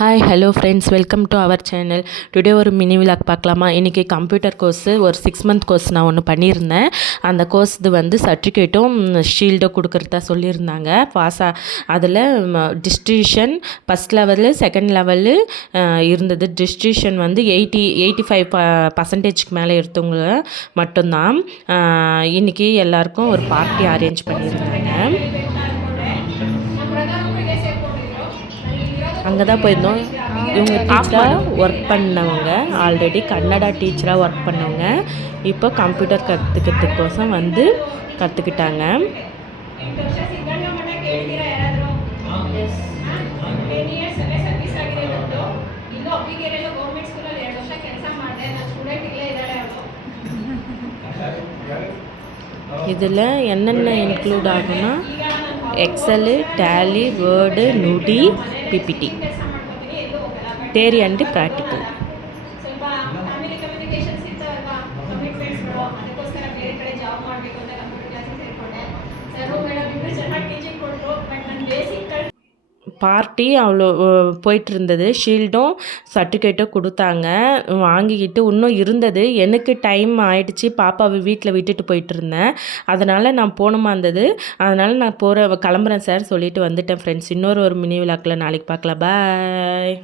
Hi hello friends, welcome to our channel. Today ஒரு mini vlog பார்க்கலாமா? இன்றைக்கி computer course ஒரு 6 மந்த் கோர்ஸ் நான் ஒன்று பண்ணியிருந்தேன். அந்த கோர்ஸ் இது வந்து சர்டிஃபிகேட்டும் ஷீல்டும் கொடுக்குறதா சொல்லியிருந்தாங்க. அதில் distribution first level second level இருந்தது. டிஸ்ட்ரிபியூஷன் வந்து 85% மேலே எடுத்தவங்க மட்டும்தான். இன்றைக்கி எல்லாருக்கும் ஒரு பார்ட்டி அரேஞ்ச் பண்ணியிருந்தாங்க. அங்கே தான் போயிருந்தோம். இவங்க டீச்சராக ஒர்க் பண்ணவங்க, ஆல்ரெடி கன்னடா டீச்சராக ஒர்க் பண்ணவங்க, இப்போ கம்ப்யூட்டர் கற்றுக்கிறதுக்கோசம் வந்து கற்றுக்கிட்டாங்க. இதில் என்னென்ன இன்க்ளூட் ஆகும்னா Excel, Tally, Word, Nudi, PPT, theory and practical. Party அவ்வளோ போயிட்டு இருந்தது. ஷீல்டும் சர்டிஃபிகேட்டும் கொடுத்தாங்க. வாங்கிக்கிட்டு இன்னும் இருந்தது. எனக்கு டைம் ஆகிடுச்சி, பாப்பாவை வீட்டில் விட்டுட்டு போயிட்டு இருந்தேன். அதனால் நான் போகணுமா இருந்தது. அதனால் நான் கிளம்புறேன் சார் சொல்லிவிட்டு வந்துட்டேன் ஃப்ரெண்ட்ஸ். இன்னொரு மினி விழாக்கில் நாளைக்கு பார்க்கலாம். பாய்.